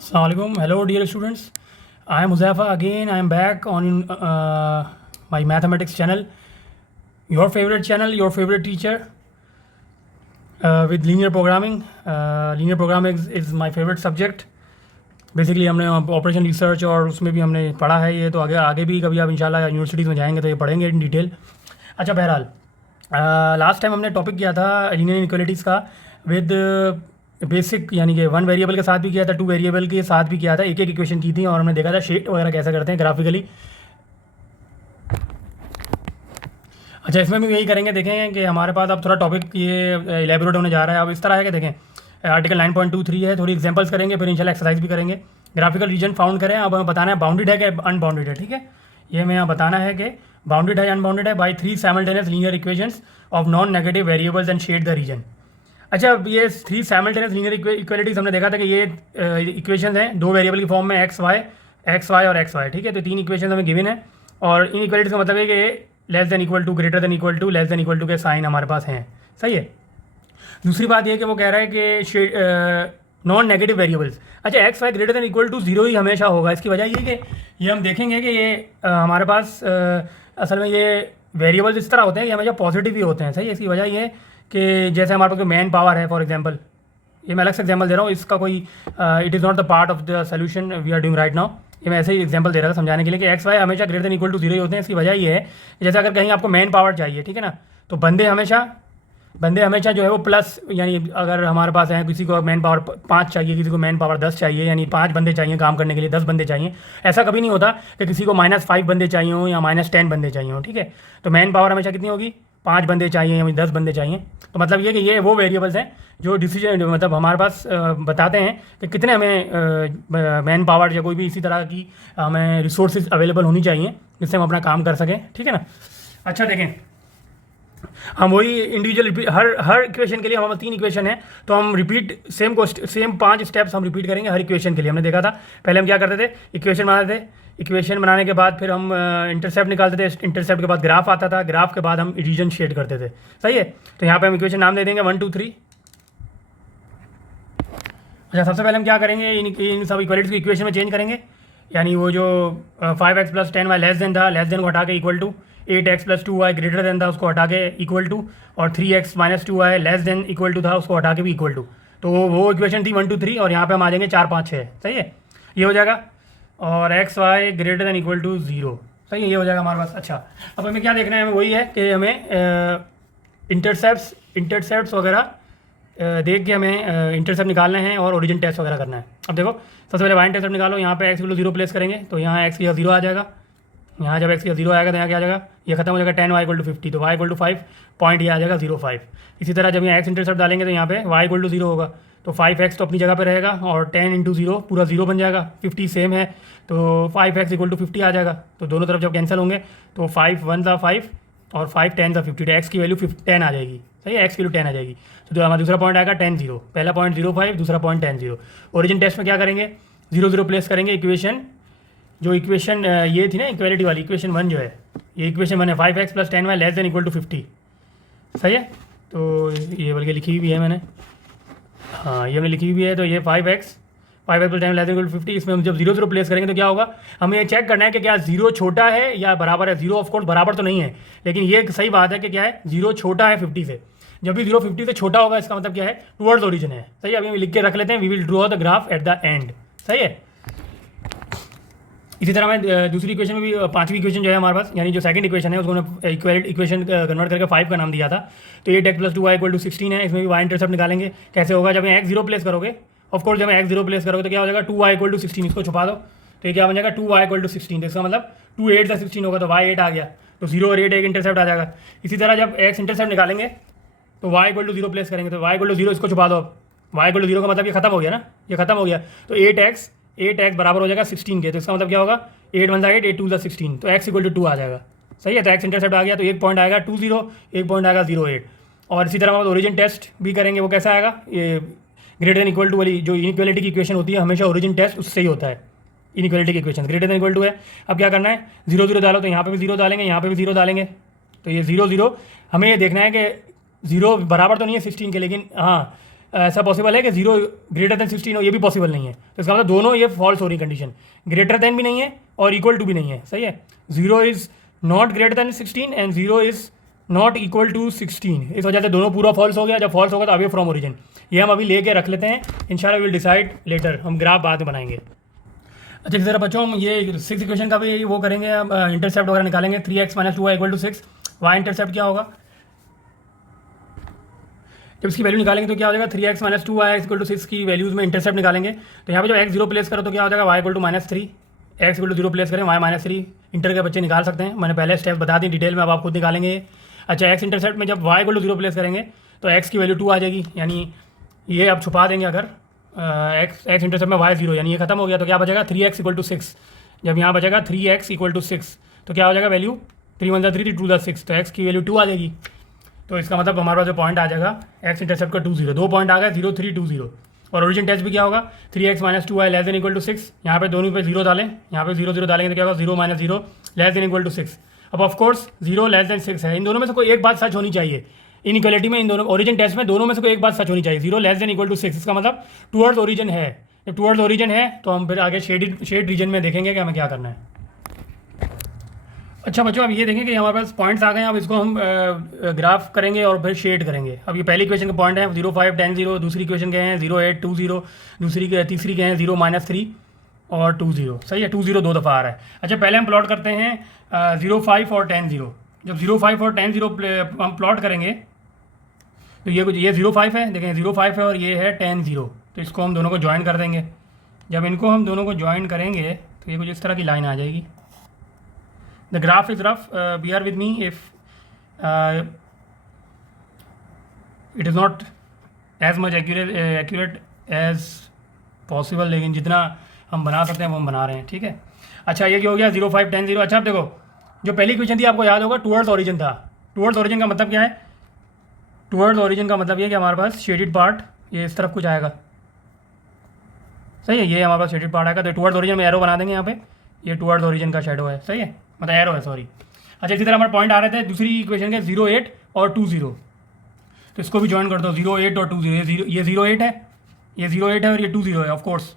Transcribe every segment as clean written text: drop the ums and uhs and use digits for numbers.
Assalamualaikum. Hello, dear students. I am Huzaifa again. I am back on my mathematics channel, your favorite channel, your favorite teacher with linear programming. Linear programming is my favorite subject. Basically हमने operation research और उसमें भी हमने पढ़ा है ये, तो आगे आगे भी कभी आप इंशाल्लाह यूनिवर्सिटीज़ में जाएंगे तो ये पढ़ेंगे इन डिटेल। अच्छा, बहरहाल लास्ट टाइम हमने टॉपिक किया था लीनियर इनइक्वालिटीज़ का विद बेसिक, यानी कि वन वेरिएबल के साथ भी किया था, टू वेरिएबल के साथ भी किया था, एक एक इक्वेशन की थी और हमने देखा था शेड वगैरह कैसे करते हैं ग्राफिकली। अच्छा, इसमें भी यही करेंगे, देखें कि हमारे पास अब थोड़ा टॉपिक ये इलेबोरेट होने जा रहा है। अब इस तरह है कि देखें आर्टिकल 9.23 है, थोड़ी एग्जांपल्स करेंगे, फिर इंशाल्लाह एक्सरसाइज भी करेंगे। ग्राफिकल रीजन फाउंड करें, अब हमें बताना है बाउंडेड है कि अनबाउंडेड है। ठीक है, ये हमें यहाँ बताना है कि बाउंडेड है या अनबाउंडेड है by 3 simultaneous linear equations of non negative variables and shade the region. अच्छा, अब ये 3 साइमल्टेनियस लीनियर इक्वालिटीज़ हमने देखा था कि ये इक्वेशन हैं दो वेरिएबल की फॉर्म में एक्स वाई और एक्स वाई। ठीक है, तो 3 इक्वेशन हमें गिवन है और इन इक्वालिटीज़ का मतलब है कि less than equal to, greater than equal to, less than equal to के साइन हमारे पास हैं। सही है। दूसरी बात यह कि वो कह रहा है कि नॉन नेगेटिव वेरिएबल्स, अच्छा x y greater than equal to 0 ही हमेशा होगा। इसकी वजह ये कि ये हम देखेंगे कि ये हमारे पास असल में ये वेरिएबल्स इस तरह होते हैं कि हमेशा पॉजिटिव ही होते हैं। सही है। इसकी वजह ये कि जैसे हमारे पास मैन पावर है फॉर एग्जांपल, ये मैं अलग से एग्जांपल दे रहा हूँ, इसका कोई it is not the part of the solution we are doing right now. ये मैं ऐसे ही एग्जांपल दे रहा था समझाने के लिए कि एक्स वाई हमेशा ग्रेटर देन इक्वल टू 0 ही होते हैं। इसकी वजह ये है जैसे अगर कहीं आपको मैन पावर चाहिए, ठीक है ना, तो बंदे हमेशा जो है वो प्लस, यानी अगर हमारे पास है किसी को मैन पावर 5 चाहिए, किसी को मैन पावर 10 चाहिए, यानी 5 बंदे चाहिए काम करने के लिए, 10 बंदे चाहिए। ऐसा कभी नहीं होता कि किसी को -5 बंदे चाहिए हो या -10 बंदे चाहिए हो। ठीक है, तो मैन पावर हमेशा कितनी होगी, 5 बंदे चाहिए या 10 बंदे चाहिए। तो मतलब ये कि ये वो वेरिएबल्स हैं जो डिसीजन मतलब हमारे पास बताते हैं कि कितने हमें मैन पावर या कोई भी इसी तरह की हमें रिसोर्सेज अवेलेबल होनी चाहिए जिससे हम अपना काम कर सकें। ठीक है ना। अच्छा, देखें हम वही इंडिविजुअल हर इक्वेशन के लिए हमारे 3 इक्वेशन है, तो हम रिपीट सेम 5 स्टेप्स हम रिपीट करेंगे हर इक्वेशन के लिए। हमने देखा था पहले हम क्या करते थे, इक्वेशन बनाते थे, इक्वेशन बनाने के बाद फिर हम इंटरसेप्ट निकालते थे, इंटरसेप्ट के बाद ग्राफ आता था, ग्राफ के बाद हम रीजन शेड करते थे। सही है। तो यहाँ पे हम इक्वेशन नाम दे देंगे 1 2 3। अच्छा, सबसे पहले हम क्या करेंगे, इन सब इक्वालिटीज़ को इक्वेशन में चेंज करेंगे, यानी वो जो 5x + 10y लेस देन था, लेस देन को हटा के equal to, 8x + 2y greater than था उसको हटा के इक्वल टू, और 3x - 2y less than equal to था उसको हटा के भी इक्वल टू। तो वो इक्वेशन थी 1 2 3 और यहाँ पे हम आ जाएंगे 4 5 6। सही है, ये हो जाएगा। और x y greater than equal to 0। सही है, ये हो जाएगा हमारे पास। अच्छा, अब हमें क्या देखना है, हमें वही है कि हमें इंटरसेप्ट्स वगैरह देख के हमें इंटरसेप्ट निकालने हैं और ओरिजिन टेस्ट वगैरह करना है। अब देखो सबसे पहले वाई इंटरसेप्ट निकालो, यहाँ पे x = 0 प्लेस करेंगे तो यहाँ x की 0 आ जाएगा। यहाँ जब x की 0 आएगा तो यहाँ क्या आ जाएगा, ये खत्म हो जाएगा 10 y = 50, तो y = 5 पॉइंट, ये आ जाएगा 0.5। इसी तरह जब यहाँ x इंटरसेप्ट डालेंगे तो यहाँ पे y = 0 होगा, तो 5x तो अपनी जगह पे रहेगा और 10 × 0 पूरा 0 बन जाएगा। 50 सेम है तो 5x = 50 आ जाएगा। तो दोनों तरफ जब कैंसिल होंगे तो 5 1 = 5 और 5 10 = 50, तो x की वैल्यू 10 आ जाएगी। सही है, x की वैल्यू 10 आ जाएगी। तो हमारा दूसरा पॉइंट आएगा 10 0, पहला पॉइंट 0.5, दूसरा पॉइंट 10 0। ओरिजिन टेस्ट में क्या करेंगे, 0 0 प्लेस करेंगे। इक्वेशन ये थी ना इक्वालिटी वाली, इक्वेशन 1 जो है, ये इक्वेशन 1 है, 5x + 10y less than equal to 50। सही है, तो ये बल्कि लिखी हुई भी है मैंने, हाँ ये हमने लिखी हुई है। तो ये 5x + 10 less than equal to 50, इसमें हम जब 0 0 प्लेस करेंगे तो क्या होगा, हमें ये चेक करना है कि क्या 0 छोटा है या बराबर है। 0 ऑफकोर्स बराबर तो नहीं है, लेकिन ये सही बात है कि क्या है, 0 छोटा है 50 से। जब भी 0 50 से छोटा होगा इसका मतलब क्या है, टुवर्ड्स ओरिजिन है। सही है, अभी हम लिख के रख लेते हैं, we will draw the graph at the end. सही है। इसी तरह मैं दूसरी इक्वेशन में भी 5वीं इक्वेशन जो है हमारे पास, यानी जो सेकंड इक्वेशन है उसको हमने इक्वेशन कन्वर्ट करके 5 का नाम दिया था। तो 8x + 2y = 16 है, इसमें भी y इंटरसेप्ट निकालेंगे। कैसे होगा, जब x 0 प्लेस करोगे, ऑफकोर्स जब x 0 प्लेस करोगे तो क्या हो जाएगा, 2y = 16, इसको छुपा दो तो ये क्या बन जाएगा, 2y = 16। तो इसका मतलब 2 8 + 16 होगा तो y 8 आ गया, तो 0 और 8 एक इंटरसेप्ट आ जाएगा। इसी तरह जब x इंटरसेप्ट निकालेंगे तो y = 0 प्लेस करेंगे, तो y = 0, इसको छुपा दो। अब y = 0 का मतलब ये खत्म हो गया ना, ये खत्म हो गया। तो 8x बराबर हो जाएगा 16 के, तो इसका मतलब क्या होगा, 8 1 = 8, 8 2 = 16, तो x = 2 आ जाएगा। सही है, तो x इंटरसेप्ट आ गया, तो एक पॉइंट आएगा 2 0, एक पॉइंट आएगा 0 8। और इसी तरह हम ओरिजिन टेस्ट भी करेंगे, वो कैसा आएगा, ये ग्रेटर देन इक्वल टू वाली जो इनइक्वालिटी की इक्वेशन होती है, हमेशा ओरिजिन टेस्ट उससे ही होता है। इनइक्वालिटी की equation greater than equal to है। अब क्या करना है, 0 0 डालो, तो यहाँ पे भी 0 डालेंगे, यहाँ पे भी 0 डालेंगे, तो ये 0 0। हमें ये देखना है कि 0 बराबर तो नहीं है 16 के, लेकिन हाँ ऐसा पॉसिबल है कि 0 ग्रेटर देन 16 हो, ये भी पॉसिबल नहीं है। तो इसका मतलब दोनों ये फॉल्स हो रही कंडीशन, ग्रेटर देन भी नहीं है और इक्वल टू भी नहीं है, सही है। 0 is not greater than 16 and 0 is not equal to 16, इस वजह से दोनों पूरा फॉल्स हो गया। जब फॉल्स होगा तो अवे फ्रॉम ओरिजिन, ये हम अभी लेके रख लेते हैं, इंशाल्लाह विल डिसाइड लेटर, हम ग्राफ बाद में बनाएंगे। अच्छा ज़रा बच्चों, हम ये 6 इक्वेशन का भी वो करेंगे, इंटरसेप्ट वगैरह निकालेंगे। 3x - 2y = 6, y इंटरसेप्ट क्या होगा, जब इसकी वैल्यू निकालेंगे तो क्या हो जाएगा, 3x - 2y = 6 की वैल्यूज़ में इंटरसेप्ट निकालेंगे। तो यहाँ पे जब x 0 प्लेस करो तो क्या हो जाएगा, y = -3, x = 0 प्लेस करें, y -3, इंटर के बच्चे निकाल सकते हैं, मैंने पहले स्टेप बता दी डिटेल में, अब आप खुद निकालेंगे। अच्छा, x इंटरसेप्ट में जब y = 0 प्लेस करेंगे तो x की वैल्यू 2 आ जाएगी, यानी ये आप छुपा देंगे अगर x इंटरसेप्ट में y 0, यानी ये खत्म हो गया। तो क्या बचेगा, 3x = 6, जब यहाँ बचेगा 3x = 6 तो क्या हो जाएगा वैल्यू, 3 × 1 = 3, 2 × 6, तो x की वैल्यू 2 आ जाएगी। तो इसका मतलब हमारे पास जो पॉइंट आ जाएगा x इंटरसेप्ट का 2 0, 2 पॉइंट आ गए 0 3 2 0। और ओरिजिन टेस्ट भी क्या होगा, 3x - 2y <= 6, यहाँ पे दोनों पे 0 डालें, यहाँ पे 0 0 डालेंगे तो क्या होगा, 0 - 0 <= 6। अब ऑफकोर्स 0 <= 6 है, इन दोनों में से कोई एक बात सच होनी चाहिए, इनइक्वालिटी में, इन दोनों ओरिजिन टेस्ट में दोनों में से कोई एक बात सच होनी चाहिए। 0 <= 6, इसका मतलब टूवर्ड्स ओरिजिन है। जब टूवर्ड्स ओरिजिन है तो हम फिर आगे शेड रीजन में देखेंगे कि हमें क्या करना है। अच्छा बच्चों, अब ये देखें कि हमारे पास पॉइंट्स आ गए हैं, अब इसको हम ग्राफ करेंगे और फिर शेड करेंगे। अब ये पहली इक्वेशन के पॉइंट हैं 0 5 10 0, दूसरी इक्वेशन के हैं 0 8 2 0, तीसरी के हैं 0 -3 और 2 0, सही है। 2 0 2 दफ़ा आ रहा है। अच्छा, पहले हम प्लॉट करते हैं 0 5 और 10 0। जब 0 5 और 10 0 हम प्लॉट करेंगे तो ये 0 5 है, देखें 0 5 है और ये है 10 0, तो इसको हम दोनों को ज्वाइन कर देंगे। जब इनको हम दोनों को ज्वाइन करेंगे तो ये कुछ इस तरह की लाइन आ जाएगी। The graph is rough. Bear with me if it is not as much accurate as possible, लेकिन जितना हम बना सकते हैं वो हम बना रहे हैं, ठीक है। अच्छा, ये क्या हो गया 0 5 10 0। अच्छा, अब देखो, जो पहली इक्वेशन थी आपको याद होगा, टूवर्ड्स ओरिजिन था। टूवर्ड्स ओरिजिन का मतलब क्या है, टूवर्ड्स ओरिजिन का मतलब ये कि हमारे पास शेडेड पार्ट ये इस तरफ कुछ आएगा, सही है। ये हमारे पास शेडेड पार्ट आएगा, तो टूवर्ड्स ओरिजिन में एरो बना देंगे यहाँ पे, ये टूवर्ड्स ओरिजिन का शेडो है, सही है, मतलब एरो है, सॉरी। अच्छा, इसी तरह हमारे पॉइंट आ रहे थे दूसरी इक्वेशन के 0 8 और 2 0, तो इसको भी ज्वाइन कर दो, 0 8 और 2 0। ये 0 8 है, ये 0 8 है और ये 2 0 है। ऑफकोर्स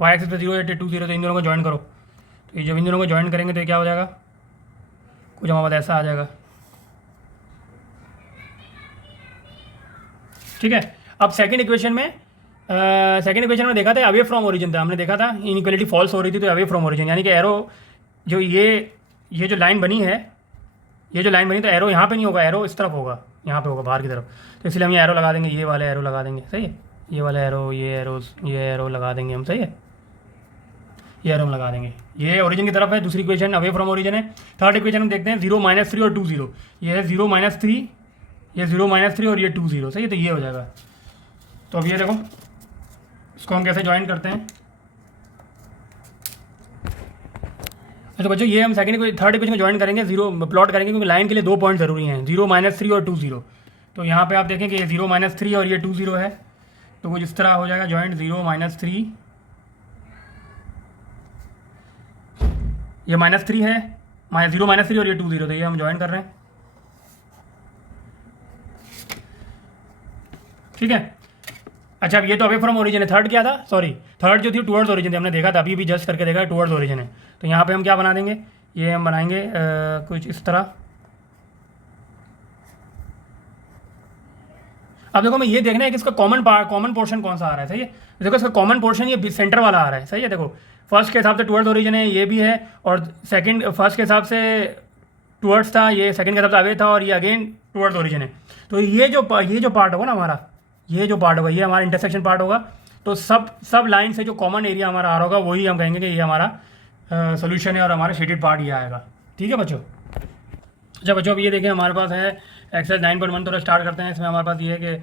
वाई एक्सिस पे 0 8 है 2 0, तो इन दोनों को ज्वाइन करो। तो ये जब इन दोनों को ज्वाइन करेंगे तो ये क्या हो जाएगा, कुछ हमारे पास ऐसा आ जाएगा, ठीक है। अब सेकेंड इक्वेशन में देखा था अवे फ्रॉम ओरिजिन था, हमने देखा था इनइक्वालिटी फॉल्स हो रही थी, तो अवे फ्रॉम ओरिजिन, यानी कि एरो जो ये जो लाइन बनी है, ये जो लाइन बनी, तो एरो यहाँ पे नहीं होगा, एरो इस तरफ होगा, यहाँ पे होगा बाहर की तरफ। तो इसलिए हम ये एरो लगा देंगे, ये वाले एरो लगा देंगे, सही है। ये वाला एरो, ये एरो लगा देंगे हम, सही है, ये एरो हम लगा देंगे। ये ओरिजिन की तरफ है, दूसरी इक्वेशन अवे फ्रॉम ओरिजिन है। थर्ड इक्वेशन हम देखते हैं 0 -3 और 2 0। ये है 0 -3, ये 0 -3 और ये 2 0, सही है। तो ये हो जाएगा। तो अब ये देखो, इसको हम कैसे ज्वाइन करते हैं। तो बच्चों, ये हम थर्ड इक्वेशन को ज्वाइन करेंगे, 0 प्लॉट करेंगे, क्योंकि लाइन के लिए 2 पॉइंट ज़रूरी हैं, 0 -3 और 2 0। तो यहाँ पे आप देखें कि ये 0 -3 और ये 2 0 है, तो कुछ इस तरह हो जाएगा ज्वाइंट, 0 -3, ये -3 है, 0 -3 और ये 2 0, तो ये हम ज्वाइन कर रहे हैं, ठीक है। अच्छा, अब ये तो अवे फ्रॉम ओरिजिन है। थर्ड क्या था, सॉरी, थर्ड जो थी टूवर्ड्स ओरिजिन थी, हमने देखा था, अभी भी जस्ट करके देखा, टूवर्ड्स ओरिजिन है। तो यहाँ पे हम क्या बना देंगे, ये हम बनाएंगे कुछ इस तरह। अब देखो, मैं ये देखना है कि इसका कॉमन पोर्शन कौन सा आ रहा है, सही है। देखो, इसका कॉमन पोर्शन ये सेंटर वाला आ रहा है, सही है। देखो, फर्स्ट के हिसाब से टूवर्ड्स ओरिजिन है, ये भी है, और सेकंड फर्स्ट के हिसाब से टूवर्ड्स था, ये सेकंड के हिसाब से अवे था, और ये अगेन टूवर्ड्स ओरिजिन है। तो ये जो पार्ट होगा ना हमारा, ये जो पार्ट होगा, ये हमारा इंटरसेक्शन पार्ट होगा। तो सब लाइन से जो कॉमन एरिया हमारा आ रहा होगा, वही हम कहेंगे कि ये हमारा सोल्यूशन है, और हमारा शेडेड पार्ट ये आएगा, ठीक है बच्चों। अच्छा बच्चों, अब ये देखें, हमारे पास है एक्सरसाइज 9.1, तो स्टार्ट करते हैं। इसमें हमारे पास ये है कि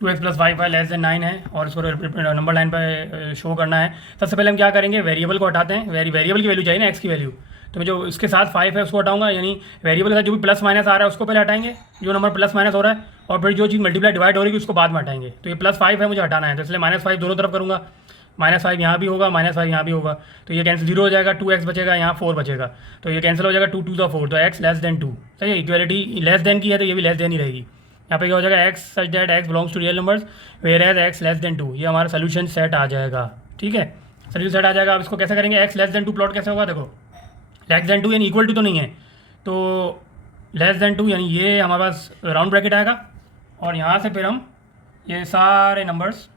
2x + 5y <= 9 है, और इसको नंबर लाइन पर शो करना है। सबसे पहले हम क्या करेंगे, वेरिएबल को हटाते हैं। वेरिएबल की वैल्यू चाहिए ना, x की वैल्यू, तो मैं जो इसके साथ 5 है उसको हटाऊंगा, यानी वेरिएबल के साथ जो भी प्लस माइनस आ रहा है उसको पहले हटाएंगे, जो नंबर प्लस माइनस हो रहा है, और फिर जो चीज़ मल्टीप्लाई डिवाइड हो रही है उसको बाद में हटाएंगे। तो ये +5 है, मुझे हटाना है, तो इसलिए -5 दोनों तरफ करूँगा, -5 यहाँ भी होगा, -5 यहाँ भी होगा, तो ये कैंसिल, 0 हो जाएगा, 2x बचेगा, यहाँ 4 बचेगा, तो ये कैंसिल हो जाएगा, 2 2 = 4, तो x <= 2, सही है। इक्वालिटी लेस देन की है तो ये भी लेस देन ही रहेगी, यहाँ पे क्या हो जाएगा x such that x belongs to real numbers where as x less than 2, ये हमारा सोल्यूशन सेट आ जाएगा। ठीक है, सोल्यूशन सेट आ जाएगा। अब इसको कैसे करेंगे, एक्स लेस देन 2 प्लॉट कैसे होगा, देखो लेस देन 2 यानी इक्वल टू तो नहीं है, तो लेस देन 2 यानी ये हमारे पास राउंड ब्रैकेट आएगा और यहाँ से फिर हम ये सारे नंबर्स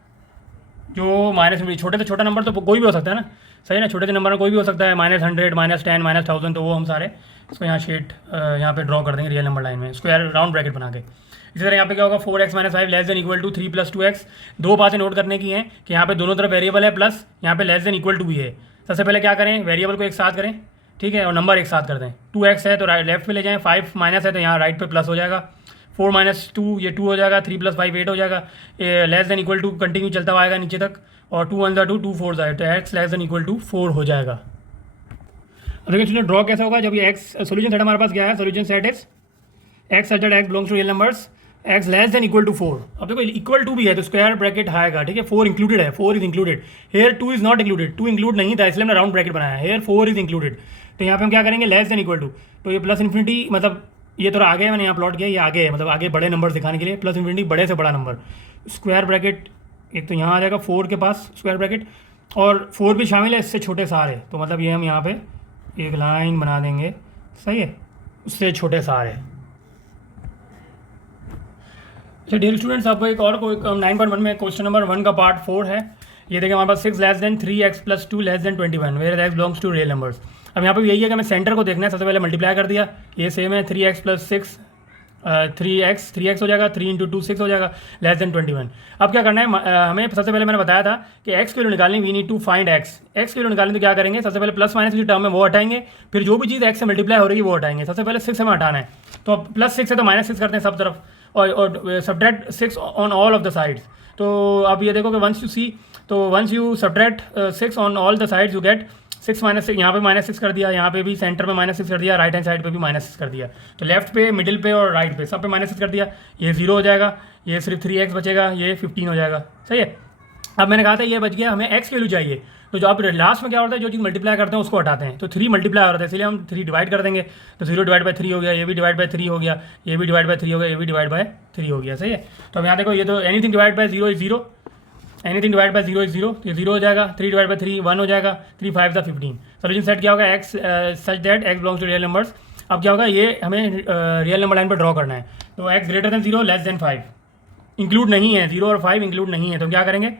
जो माइनस में, छोटे से छोटा नंबर तो कोई भी हो सकता है ना, सही है ना, छोटे से नंबर में कोई भी हो सकता है, -100 -10 -1000, तो वो हम सारे इसको यहाँ शेड यहाँ पे ड्रॉ कर देंगे रियल नंबर लाइन में, स्क्वायर राउंड ब्रैकेट बना के। इसी तरह यहाँ पे क्या होगा 4x - 5 less than equal to 3 + 2x। दो बातें नोट करने की हैं कि यहाँ पे दोनों तरफ वेरिएबल है प्लस यहाँ पे लेस देन इक्वल टू भी है। सबसे पहले क्या करें, वेरिएबल को एक साथ करें, ठीक है, और नंबर एक साथ कर दें। 2x है तो राइट लेफ्ट पे ले जाएं, 5 माइनस है तो यहाँ राइट पे प्लस हो जाएगा, 4 - 2 ये 2 हो जाएगा, 3 + 5 8 हो जाएगा, less than equal to continue चलता हुआ आएगा नीचे तक, और 2 1 2 2 4 जाए तो x less than equal to 4 हो जाएगा। अब देखिए स्टूडेंट ड्रॉ कैसे होगा, जब ये एक्स सोल्यूशन सेट हमारे पास गया है, solution set is x such that x belongs to real numbers x less than equal to 4। अब देखो इक्वल टू भी है तो स्क्वायर ब्रैकेट आएगा, ठीक है, 4 इंक्लूडेड है, 4 is included, here 2 is not included, 2 include नहीं था इसलिए हमने राउंड ब्रैकेट बनाया है, हेयर 4 इज इंक्लूडेड। तो यहाँ पे हम क्या करेंगे, लेस देन इक्वल टू, तो ये प्लस इन्फिनिटी, मतलब ये थोड़ा आगे है, मैंने यहाँ प्लॉट किया, ये आगे है, मतलब आगे बड़े नंबर दिखाने के लिए, प्लस इन्फिनिटी बड़े से बड़ा नंबर, स्क्वायर ब्रैकेट एक तो यहाँ आ जाएगा 4 के पास स्क्वायर ब्रैकेट, और 4 भी शामिल है, इससे छोटे सारे, तो मतलब ये हम यहाँ पे एक लाइन बना देंगे, सही है, उससे छोटे सारे। अच्छा डियर स्टूडेंट्स, अब एक और 9.1 में क्वेश्चन नंबर 1 का पार्ट 4 है। ये देखिए हमारे पास 6 less than 3x + 2 less than 21 where x belongs to real numbers. अब यहाँ पे यही है कि हमें सेंटर को देखना है, सबसे पहले मल्टीप्लाई कर दिया, ये सेम है, 3x + 6 3x हो जाएगा, 3 × 2 6 हो जाएगा, लेस देन 21। अब क्या करना है, हमें सबसे पहले मैंने बताया था कि x की वैल्यू निकालनी, we need to find x की वैल्यू निकालनी, तो क्या करेंगे, सबसे पहले प्लस माइनस की टर्म है वो हटाएंगे, फिर जो भी चीज़ x से मल्टीप्लाई हो रही है वो हटाएंगे। सबसे पहले 6 हमें हटाना है, तो अब +6 है तो -6 करते हैं सब तरफ, और subtract 6 on all of the sides. तो अब ये देखो कि once you subtract 6 on all the sides you get 6 - 6, यहाँ पे -6 कर दिया, यहाँ पे भी सेंटर में -6 कर दिया, राइट हैंड साइड पे भी -6 कर दिया, तो लेफ्ट पे, मिडिल पे और राइट पे सब पे -6 कर दिया, ये 0 हो जाएगा, ये सिर्फ 3x बचेगा, ये 15 हो जाएगा, सही है। अब मैंने कहा था ये बच गया, हमें x की वैल्यू चाहिए, तो जो अब लास्ट में क्या होता है, जो चीज़ मल्टीप्लाई करते हैं उसको हटाते हैं, तो 3 मल्टीप्लाई हो रहा था इसलिए हम 3 डिवाइड कर देंगे, तो 0 / 3 हो गया, ये भी डिवाइड बाई 3 हो गया, ये भी डिवाइड बाई 3 हो गया, ये भी डिवाइड बाई 3 हो गया, सही है। तो अब यहाँ देखो, ये तो anything divide by 0 is 0, anything divide by 0 is 0, तो 0 हो जाएगा, 3 / 3 1 हो जाएगा, 3 5 = 15। सोल्यूशन सेट क्या होगा, x such that x belongs to real numbers. अब क्या होगा, ये हमें रियल नंबर लाइन पर ड्रॉ करना है, तो x greater than 0 less than 5 include नहीं है, 0 और 5 इंक्लूड नहीं है, तो क्या करेंगे,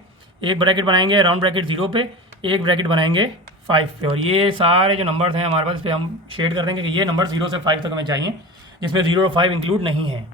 एक ब्रैकेट बनाएंगे राउंड ब्रैकेट 0 पे, एक ब्रैकेट बनाएंगे 5 पे, और ये सारे जो नंबर्स हैं हमारे पास, इस पर हम शेड कर देंगे कि ये नंबर 0 से 5 तक हमें चाहिए, जिसमें 0 और 5 इंक्लूड नहीं है।